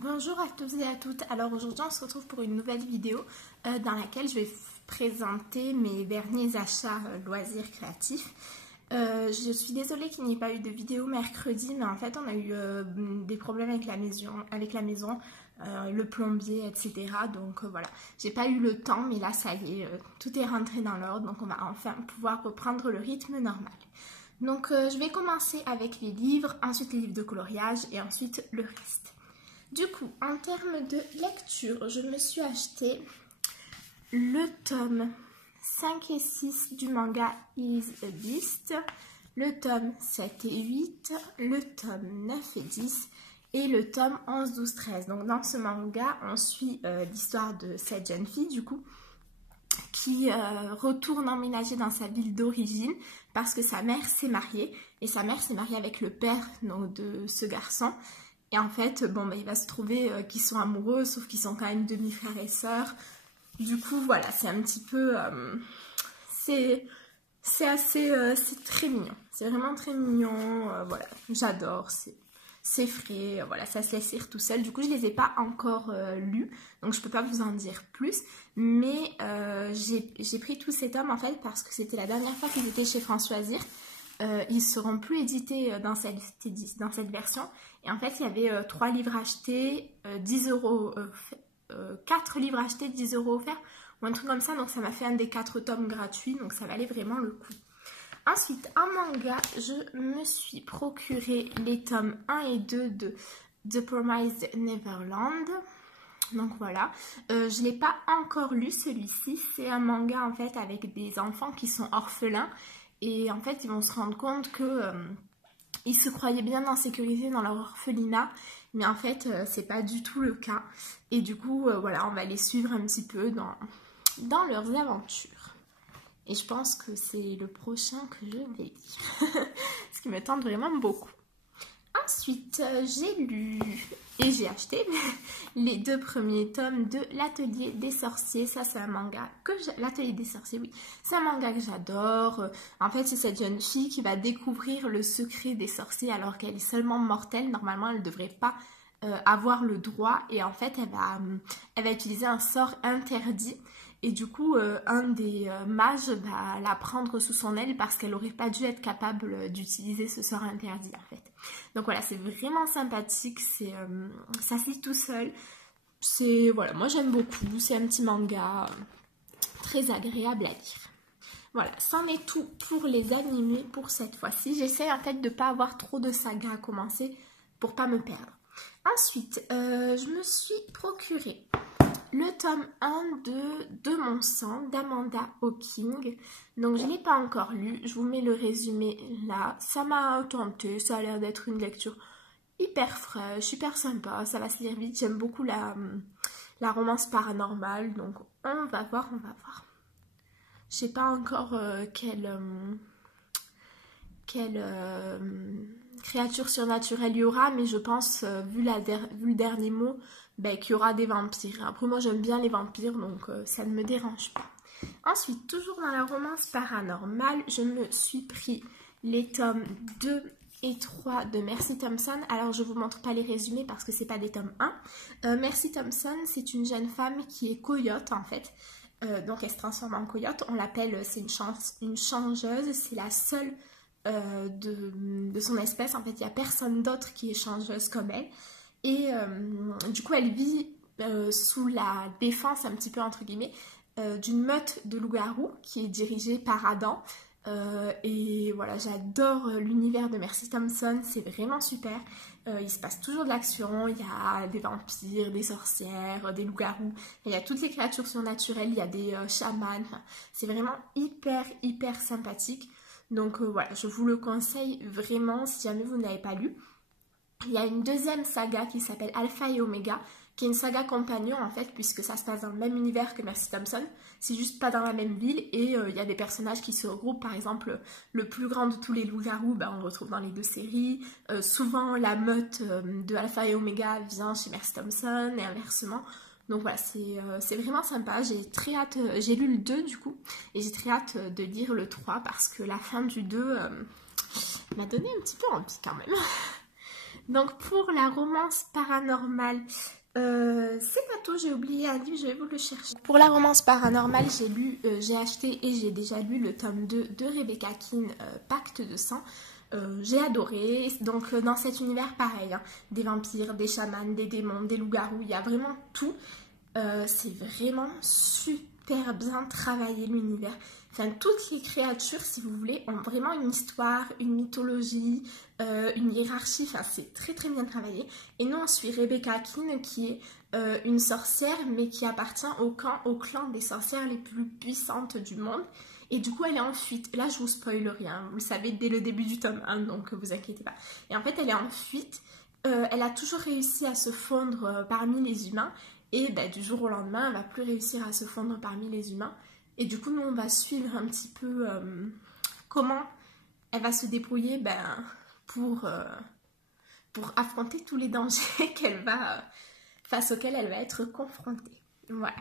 Bonjour à tous et à toutes. Alors aujourd'hui on se retrouve pour une nouvelle vidéo dans laquelle je vais présenter mes derniers achats loisirs créatifs. Je suis désolée qu'il n'y ait pas eu de vidéo mercredi, mais en fait on a eu des problèmes avec la maison, le plombier, etc. Donc voilà, j'ai pas eu le temps, mais là ça y est, tout est rentré dans l'ordre, donc on va enfin pouvoir reprendre le rythme normal. Donc je vais commencer avec les livres, ensuite les livres de coloriage et ensuite le reste. Du coup, en termes de lecture, je me suis acheté le tome 5 et 6 du manga Is a Beast, le tome 7 et 8, le tome 9 et 10 et le tome 11, 12, 13. Donc dans ce manga, on suit l'histoire de cette jeune fille du coup qui retourne emménager dans sa ville d'origine parce que sa mère s'est mariée et sa mère s'est mariée avec le père donc, de ce garçon. Et en fait, bon, bah, il va se trouver qu'ils sont amoureux, sauf qu'ils sont quand même demi-frères et sœurs. Du coup, voilà, c'est un petit peu... c'est très mignon. C'est vraiment très mignon. Voilà, j'adore. C'est frais. Voilà, ça se laisse lire tout seul. Du coup, je ne les ai pas encore lus. Donc, je ne peux pas vous en dire plus. Mais j'ai pris tous ces tomes, en fait, parce que c'était la dernière fois qu'ils étaient chez Françoisir. Ils ne seront plus édités dans cette version. Et en fait, il y avait 3 livres achetés, 10 euros, 4 livres achetés, 10 euros offerts, ou un truc comme ça. Donc, ça m'a fait un des 4 tomes gratuits. Donc, ça valait vraiment le coup. Ensuite, en manga, je me suis procuré les tomes 1 et 2 de The Promised Neverland. Donc voilà, je ne l'ai pas encore lu celui-ci. C'est un manga en fait avec des enfants qui sont orphelins. Et en fait, ils vont se rendre compte que ils se croyaient bien en sécurité dans leur orphelinat, mais en fait, c'est pas du tout le cas. Et du coup, voilà, on va les suivre un petit peu dans leurs aventures. Et je pense que c'est le prochain que je vais lire, ce qui me tente vraiment beaucoup. Ensuite, j'ai lu et j'ai acheté les 2 premiers tomes de l'Atelier des Sorciers. Ça, c'est un manga que l'Atelier des Sorciers, oui. C'est un manga que j'adore. En fait, c'est cette jeune fille qui va découvrir le secret des sorciers alors qu'elle est seulement mortelle. Normalement, elle ne devrait pas avoir le droit. Et en fait, elle va utiliser un sort interdit. Et du coup, un des mages va la prendre sous son aile parce qu'elle n'aurait pas dû être capable d'utiliser ce sort interdit en fait. Donc voilà, c'est vraiment sympathique, ça se lit tout seul. Voilà, moi j'aime beaucoup, c'est un petit manga très agréable à lire. Voilà, c'en est tout pour les animés pour cette fois-ci. J'essaie en fait de ne pas avoir trop de sagas à commencer pour pas me perdre. Ensuite, je me suis procuré le tome 1 de Mon sang d'Amanda Hawking. Donc je ne l'ai pas encore lu, je vous mets le résumé là. Ça m'a tenté, ça a l'air d'être une lecture hyper fraîche, hyper sympa, ça va se lire vite. J'aime beaucoup la romance paranormale, donc on va voir. Je sais pas encore quelle créature surnaturelle il y aura, mais je pense, vu le dernier mot, qu'il y aura des vampires. Après, moi, j'aime bien les vampires, donc ça ne me dérange pas. Ensuite, toujours dans la romance paranormale, je me suis pris les tomes 2 et 3 de Mercy Thompson. Alors, je ne vous montre pas les résumés parce que ce n'est pas des tomes 1. Mercy Thompson, c'est une jeune femme qui est coyote, en fait. Donc, elle se transforme en coyote. On l'appelle, c'est une changeuse. C'est la seule de son espèce. En fait, il n'y a personne d'autre qui est changeuse comme elle. Et du coup, elle vit sous la défense, un petit peu entre guillemets, d'une meute de loups-garous qui est dirigée par Adam. Et voilà, j'adore l'univers de Mercy Thompson, c'est vraiment super. Il se passe toujours de l'action, il y a des vampires, des sorcières, des loups-garous, il y a toutes les créatures surnaturelles, il y a des chamans. C'est vraiment hyper sympathique. Donc voilà, je vous le conseille vraiment si jamais vous ne l'avez pas lu. Il y a une deuxième saga qui s'appelle Alpha et Omega, qui est une saga compagnon en fait, puisque ça se passe dans le même univers que Mercy Thompson, c'est juste pas dans la même ville, et il y a des personnages qui se regroupent. Par exemple, le plus grand de tous les loups-garous, on le retrouve dans les 2 séries. Souvent la meute de Alpha et Omega vient chez Mercy Thompson, et inversement. Donc voilà, c'est vraiment sympa, j'ai très hâte, j'ai lu le 2 du coup, et j'ai très hâte de lire le 3 parce que la fin du 2 m'a donné un petit peu envie quand même. Donc pour la romance paranormale, c'est pas tout, j'ai oublié un livre, je vais vous le chercher. Pour la romance paranormale, j'ai acheté et j'ai déjà lu le tome 2 de Rebecca Keane, Pacte de sang. J'ai adoré. Donc dans cet univers pareil, hein, des vampires, des chamans, des démons, des loups-garous, il y a vraiment tout. C'est vraiment super bien travaillé l'univers. Enfin, toutes les créatures, si vous voulez, ont vraiment une histoire, une mythologie, une hiérarchie. Enfin, c'est très très bien travaillé. Et nous, on suit Rebecca Keane, qui est une sorcière, mais qui appartient au clan des sorcières les plus puissantes du monde. Et du coup, elle est en fuite. Là, je vous spoil rien. Vous le savez dès le début du tome 1, donc vous inquiétez pas. Et en fait, elle est en fuite. Elle a toujours réussi à se fondre parmi les humains. Et ben, du jour au lendemain, elle va plus réussir à se fondre parmi les humains. Et du coup, nous, on va suivre un petit peu comment elle va se débrouiller pour affronter tous les dangers face auxquels elle va être confrontée. Voilà.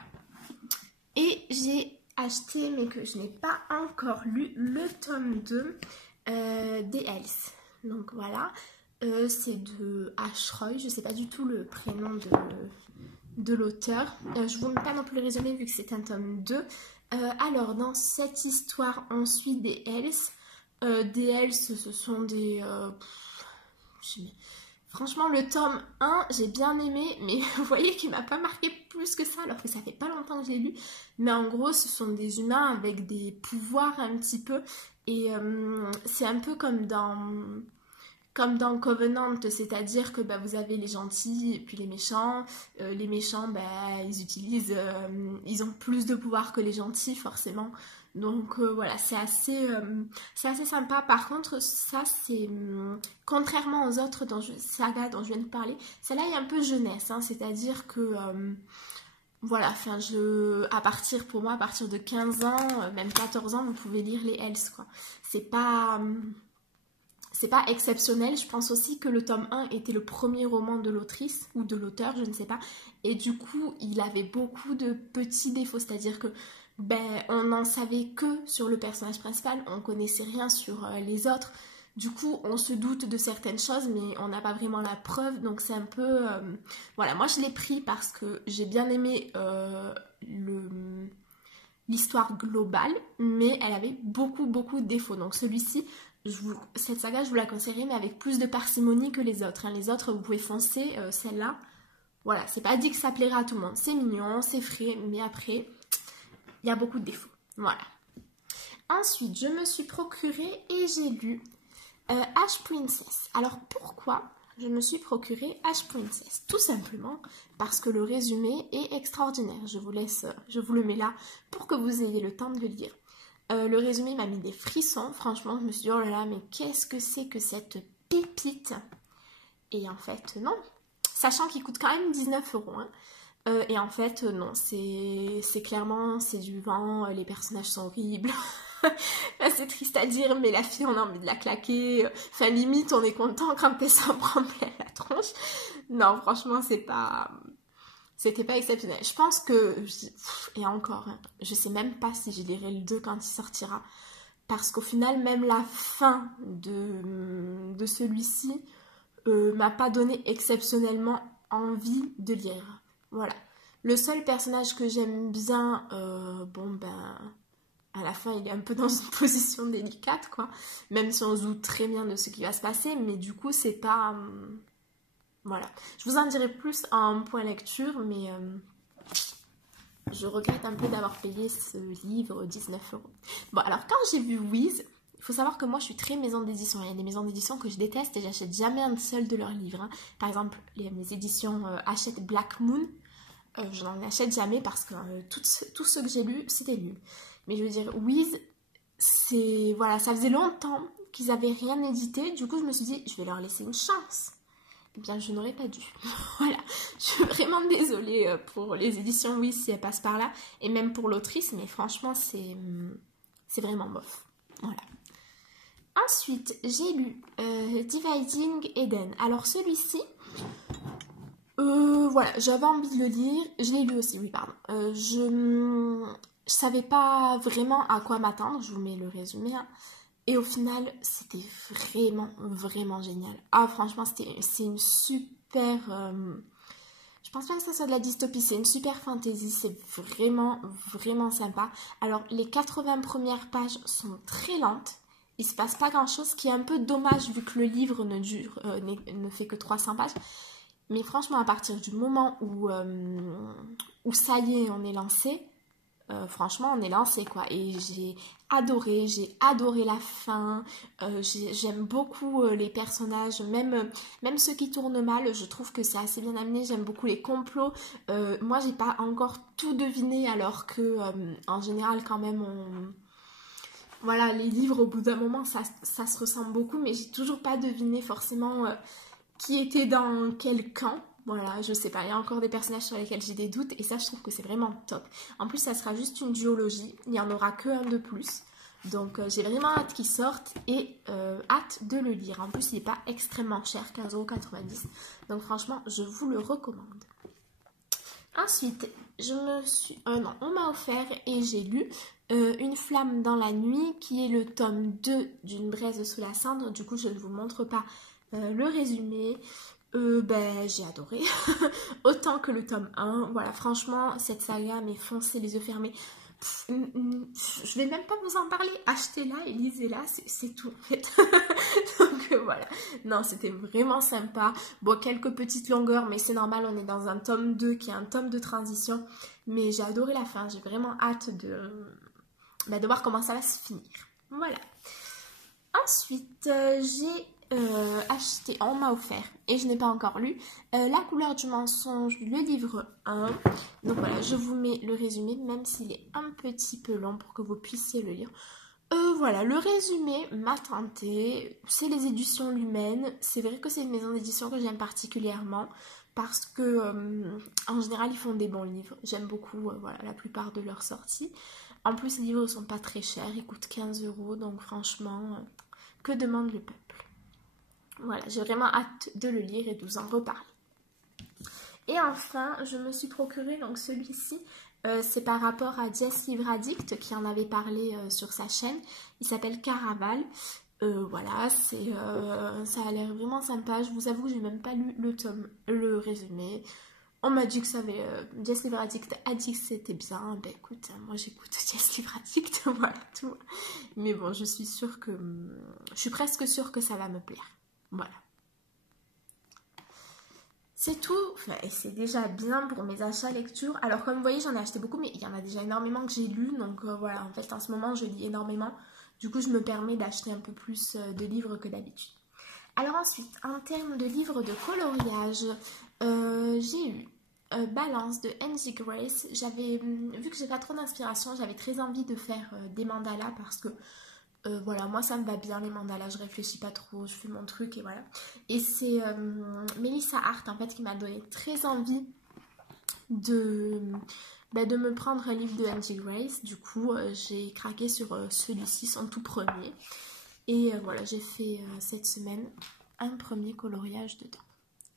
Et j'ai acheté, mais que je n'ai pas encore lu, le tome 2 des Hells. Donc voilà, c'est de Ashroy, je ne sais pas du tout le prénom de l'auteur. Je vous mets pas non plus le résumé vu que c'est un tome 2. Alors, dans cette histoire, on suit des Hells. Des Hells, ce sont des... Franchement, le tome 1, j'ai bien aimé, mais vous voyez qu'il m'a pas marqué plus que ça, alors que ça fait pas longtemps que j'ai lu. Mais en gros, ce sont des humains avec des pouvoirs un petit peu. Et c'est un peu comme dans Covenant, c'est-à-dire que vous avez les gentils et puis les méchants. Les méchants, ils ont plus de pouvoir que les gentils, forcément. Donc voilà, c'est assez sympa. Par contre, ça c'est contrairement aux autres sagas dont je viens de parler, celle-là il y a un peu jeunesse, hein, c'est-à-dire que voilà, enfin à partir de 15 ans, même 14 ans, vous pouvez lire les Hells, quoi. C'est pas exceptionnel. Je pense aussi que le tome 1 était le premier roman de l'autrice ou de l'auteur, je ne sais pas. Et du coup, il avait beaucoup de petits défauts, c'est-à-dire que on n'en savait que sur le personnage principal, on connaissait rien sur les autres. Du coup, on se doute de certaines choses, mais on n'a pas vraiment la preuve, donc c'est un peu... Voilà, moi je l'ai pris parce que j'ai bien aimé l'histoire globale, mais elle avait beaucoup de défauts. Donc celui-ci, cette saga, je vous la conseillerais, mais avec plus de parcimonie que les autres. Hein. Les autres, vous pouvez foncer, celle-là, voilà, c'est pas dit que ça plaira à tout le monde. C'est mignon, c'est frais, mais après... il y a beaucoup de défauts. Voilà. Ensuite, je me suis procuré et j'ai lu Ash Princess. Alors pourquoi je me suis procuré Ash Princess? Tout simplement parce que le résumé est extraordinaire. Je vous le mets là pour que vous ayez le temps de le lire. Le résumé m'a mis des frissons. Franchement, je me suis dit, oh là là, mais qu'est-ce que c'est que cette pépite? Et en fait, non. Sachant qu'il coûte quand même 19 €. Hein. Et en fait, non, c'est clairement, c'est du vent, les personnages sont horribles. C'est triste à dire, mais la fille, on a envie de la claquer. Enfin, limite, on est content quand elle s'en prend plein la tronche. Non, franchement, c'était pas exceptionnel. Je pense que, et encore, hein, je sais même pas si je lirai le 2 quand il sortira. Parce qu'au final, même la fin de celui-ci m'a pas donné exceptionnellement envie de lire. Voilà. Le seul personnage que j'aime bien, à la fin, il est un peu dans une position délicate, quoi. Même si on se doute très bien de ce qui va se passer, mais du coup, c'est pas... voilà. Je vous en dirai plus en point lecture, mais je regrette un peu d'avoir payé ce livre 19 €. Bon, alors, quand j'ai vu Wiz, il faut savoir que moi, je suis très maison d'édition. Il y a des maisons d'édition que je déteste et j'achète jamais un seul de leurs livres. Hein. Par exemple, mes éditions achètent Black Moon. Je n'en achète jamais parce que tout ce que j'ai lu, c'était nul. Mais je veux dire, Wiz, voilà, ça faisait longtemps qu'ils n'avaient rien édité. Du coup, je me suis dit, je vais leur laisser une chance. Eh bien, je n'aurais pas dû. Voilà, je suis vraiment désolée pour les éditions Wiz si elles passent par là. Et même pour l'autrice, mais franchement, c'est vraiment bof. Voilà. Ensuite, j'ai lu Dividing Eden. Alors, celui-ci... voilà, j'avais envie de le lire, je l'ai lu aussi, oui, pardon. Je savais pas vraiment à quoi m'attendre, je vous mets le résumé. Hein. Et au final, c'était vraiment, vraiment génial. Ah, franchement, c'est une super... je pense pas que ça soit de la dystopie, c'est une super fantaisie, c'est vraiment, vraiment sympa. Alors, les 80 premières pages sont très lentes. Il se passe pas grand-chose, ce qui est un peu dommage vu que le livre ne fait que 300 pages. Mais franchement, à partir du moment où ça y est, on est lancé, franchement, on est lancé quoi. Et j'ai adoré la fin. J'aime beaucoup les personnages, même ceux qui tournent mal, je trouve que c'est assez bien amené. J'aime beaucoup les complots. Moi, j'ai pas encore tout deviné, alors que en général, quand même, voilà, les livres, au bout d'un moment, ça se ressemble beaucoup, mais j'ai toujours pas deviné forcément qui était dans quel camp. Voilà, je sais pas, il y a encore des personnages sur lesquels j'ai des doutes et ça, je trouve que c'est vraiment top. En plus, ça sera juste une duologie, il n'y en aura que un de plus. Donc, j'ai vraiment hâte qu'il sorte et hâte de le lire. En plus, il n'est pas extrêmement cher, 15,90 €. Donc, franchement, je vous le recommande. Ensuite, on m'a offert et j'ai lu Une flamme dans la nuit, qui est le tome 2 d'Une braise sous la cendre. Du coup, je ne vous montre pas le résumé. J'ai adoré. Autant que le tome 1. Voilà, franchement, cette saga, mais foncez les yeux fermés. Je vais même pas vous en parler. Achetez-la et lisez-la, c'est tout en fait. Donc voilà. Non, c'était vraiment sympa. Bon, quelques petites longueurs, mais c'est normal, on est dans un tome 2 qui est un tome de transition. Mais j'ai adoré la fin. J'ai vraiment hâte de voir comment ça va se finir. Voilà. Ensuite, j'ai acheté, on m'a offert, et je n'ai pas encore lu, La couleur du mensonge, le livre 1. Donc voilà, je vous mets le résumé, même s'il est un petit peu long pour que vous puissiez le lire. Voilà, le résumé m'a tenté. C'est les éditions Lumens. C'est vrai que c'est une maison d'édition que j'aime particulièrement parce que en général ils font des bons livres. J'aime beaucoup voilà, la plupart de leurs sorties. En plus, les livres ne sont pas très chers, ils coûtent 15 €, donc franchement, que demande le peuple? Voilà, j'ai vraiment hâte de le lire et de vous en reparler. Et enfin, je me suis procuré donc celui-ci. C'est par rapport à Jess Livre Addict qui en avait parlé sur sa chaîne. Il s'appelle Caraval. Voilà, ça a l'air vraiment sympa. Je vous avoue que j'ai même pas lu le résumé. On m'a dit que ça avait Jess Livre Addict a dit que c'était bien. Ben écoute, moi j'écoute Jess Livre Addict, voilà tout. Mais bon, je suis presque sûre que ça va me plaire. Voilà. C'est tout, enfin, et c'est déjà bien pour mes achats lecture. Alors comme vous voyez, j'en ai acheté beaucoup, mais il y en a déjà énormément que j'ai lu. Donc voilà, en fait en ce moment je lis énormément. Du coup je me permets d'acheter un peu plus de livres que d'habitude. Alors ensuite, en termes de livres de coloriage, j'ai eu Balance de N.J. Grace. J'avais vu que j'ai pas trop d'inspiration, j'avais très envie de faire des mandalas parce que voilà, moi ça me va bien les mandalas, je réfléchis pas trop, je fais mon truc et voilà. Et c'est Melissa Hart en fait qui m'a donné très envie de me prendre un livre de N.J. Grace. Du coup, j'ai craqué sur celui-ci, son tout premier. Et voilà, j'ai fait cette semaine un premier coloriage dedans.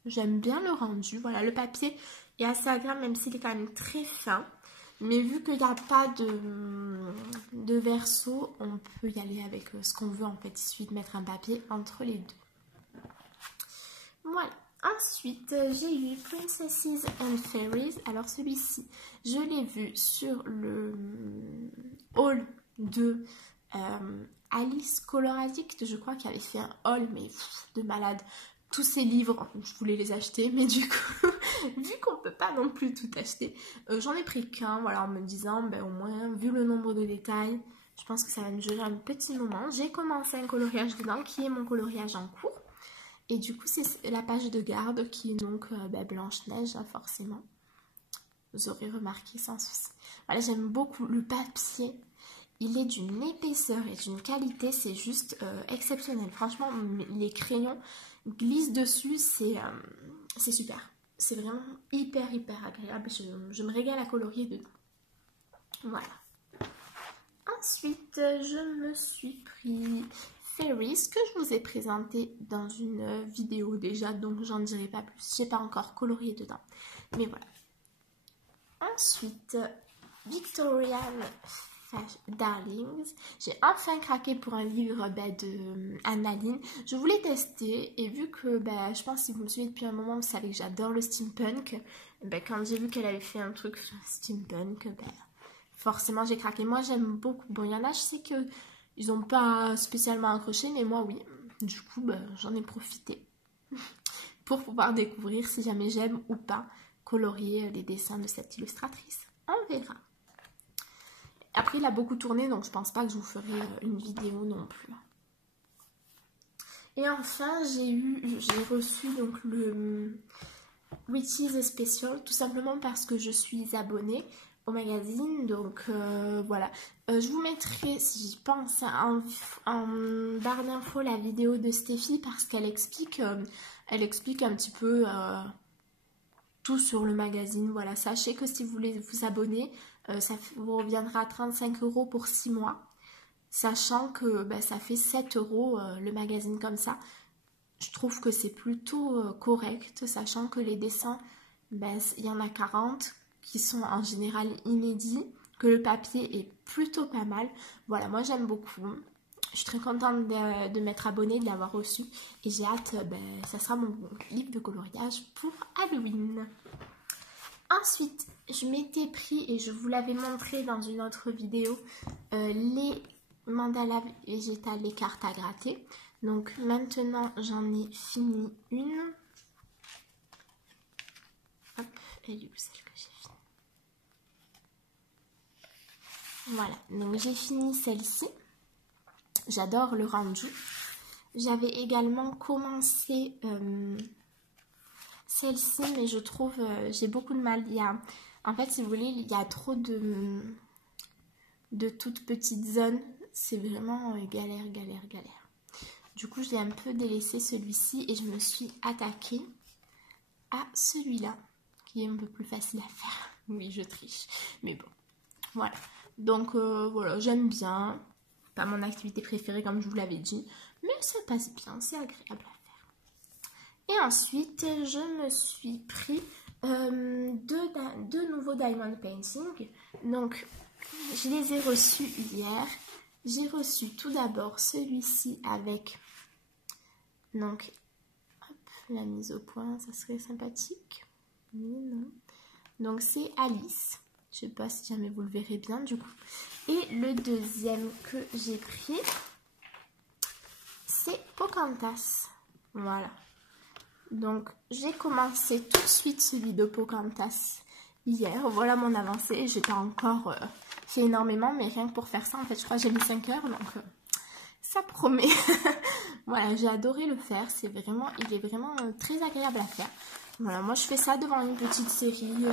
J'aime bien le rendu, voilà, le papier est assez agréable même s'il est quand même très fin. Mais vu qu'il n'y a pas de verso, on peut y aller avec ce qu'on veut en fait. Il suffit de mettre un papier entre les deux. Voilà. Ensuite, j'ai eu Princesses and Fairies. Alors celui-ci, je l'ai vu sur le haul de Alice Color Addict. Je crois qu'il avait fait un haul, mais de malade. Tous ces livres, je voulais les acheter, mais du coup, vu qu'on peut pas non plus tout acheter, j'en ai pris qu'un, voilà, en me disant, au moins, vu le nombre de détails, je pense que ça va me durer un petit moment. J'ai commencé un coloriage dedans, qui est mon coloriage en cours. Et du coup, c'est la page de garde, qui est donc Blanche-Neige, hein, forcément. Vous aurez remarqué sans souci. Voilà, j'aime beaucoup le papier. Il est d'une épaisseur et d'une qualité, c'est juste exceptionnel. Franchement, les crayons glissent dessus, c'est super. C'est vraiment hyper agréable. Je me régale à colorier dedans. Voilà. Ensuite, je me suis pris Fairies, que je vous ai présenté dans une vidéo déjà, donc j'en dirai pas plus. J'ai pas encore colorié dedans. Mais voilà. Ensuite, Victorian Darlings. J'ai enfin craqué pour un livre de Annaline. Je voulais tester et vu que je pense que si vous me suivez depuis un moment, vous savez que j'adore le steampunk. Quand j'ai vu qu'elle avait fait un truc steampunk, forcément j'ai craqué. Moi j'aime beaucoup. Bon, il y en a, je sais que ils n'ont pas spécialement accroché, mais moi oui. Du coup, j'en ai profité pour pouvoir découvrir si jamais j'aime ou pas colorier les dessins de cette illustratrice. On verra. Après, il a beaucoup tourné, donc je pense pas que je vous ferai une vidéo non plus. Et enfin, j'ai reçu donc le Witches Special, tout simplement parce que je suis abonnée au magazine. Donc voilà. Je vous mettrai, si j'y pense, en barre d'infos la vidéo de Stéphie parce qu'elle explique un petit peu tout sur le magazine. Voilà, sachez que si vous voulez vous abonner, ça vous reviendra à 35 € pour 6 mois. Sachant que ça fait 7 € le magazine comme ça. Je trouve que c'est plutôt correct, sachant que les dessins, il y en a 40 qui sont en général inédits, que le papier est plutôt pas mal. Voilà, moi j'aime beaucoup. Je suis très contente de m'être abonnée, de l'avoir reçu. Et j'ai hâte, ça sera mon livre de coloriage pour Halloween. Ensuite, je m'étais pris, et je vous l'avais montré dans une autre vidéo, les mandalas végétales, les cartes à gratter. Donc maintenant, j'en ai fini une. Hop, elle est où celle que j'ai finie? Voilà, donc j'ai fini celle-ci. J'adore le rendu. J'avais également commencé celle-ci, mais je trouve j'ai beaucoup de mal. En fait, si vous voulez, il y a trop de toutes petites zones. C'est vraiment galère. Du coup, je l'ai un peu délaissé celui-ci et je me suis attaquée à celui-là, qui est un peu plus facile à faire. Oui, je triche, mais bon, voilà. Donc, voilà, j'aime bien. Pas mon activité préférée, comme je vous l'avais dit, mais ça passe bien, c'est agréable à faire. Et ensuite, je me suis pris deux nouveaux Diamond Painting. Donc, je les ai reçus hier. J'ai reçu tout d'abord celui-ci avec, donc, hop, la mise au point, ça serait sympathique. Non. Donc, c'est Alice. Je sais pas si jamais vous le verrez bien du coup. Et le deuxième que j'ai pris, c'est Pocahontas. Voilà. Donc, j'ai commencé tout de suite celui de Pocahontas hier. Voilà mon avancée. J'ai pas encore fait énormément, mais rien que pour faire ça, en fait, je crois que j'ai mis 5 heures. Donc, ça promet. Voilà, j'ai adoré le faire. Il est vraiment très agréable à faire. Voilà, moi je fais ça devant une petite série.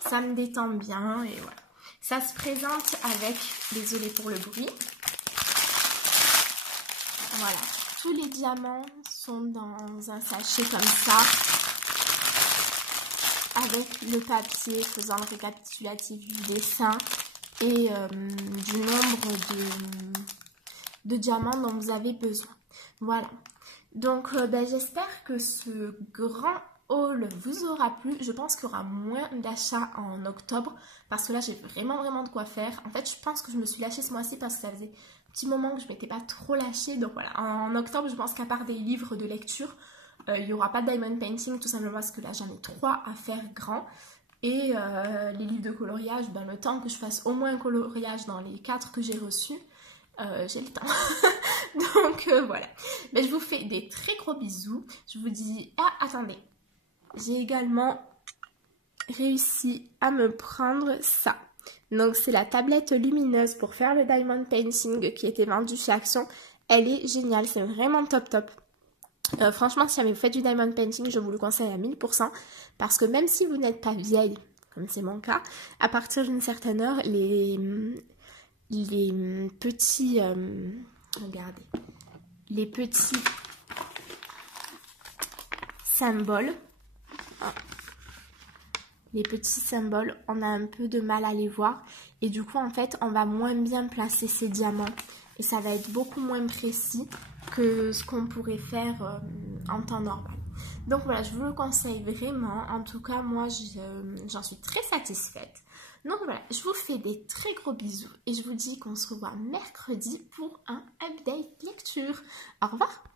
Ça me détend bien et voilà. Ça se présente avec, désolée pour le bruit. Voilà, tous les diamants sont dans un sachet comme ça, avec le papier faisant le récapitulatif du dessin et du nombre de diamants dont vous avez besoin. Voilà, donc j'espère que ce grand haul vous aura plu. Je pense qu'il y aura moins d'achats en octobre parce que là j'ai vraiment de quoi faire. En fait, je pense que je me suis lâchée ce mois-ci parce que ça faisait un petit moment que je m'étais pas trop lâchée. Donc voilà, en octobre, je pense qu'à part des livres de lecture, il n'y aura pas de diamond painting, tout simplement parce que là j'en ai 3 à faire grand. Et les livres de coloriage, le temps que je fasse au moins un coloriage dans les 4 que j'ai reçus, j'ai le temps. Donc voilà, je vous fais des très gros bisous. Je vous dis, attendez, j'ai également réussi à me prendre ça. Donc c'est la tablette lumineuse pour faire le diamond painting qui était vendue chez Action. Elle est géniale, c'est vraiment top. Franchement, si jamais vous faites du diamond painting, je vous le conseille à 1000%. Parce que même si vous n'êtes pas vieille, comme c'est mon cas, à partir d'une certaine heure, les petits... regardez. Les petits symboles... Les petits symboles, on a un peu de mal à les voir. Et du coup, en fait, on va moins bien placer ces diamants. Et ça va être beaucoup moins précis que ce qu'on pourrait faire en temps normal. Donc voilà, je vous le conseille vraiment. En tout cas, moi, j'en suis très satisfaite. Donc voilà, je vous fais des très gros bisous et je vous dis qu'on se revoit mercredi pour un update lecture. Au revoir!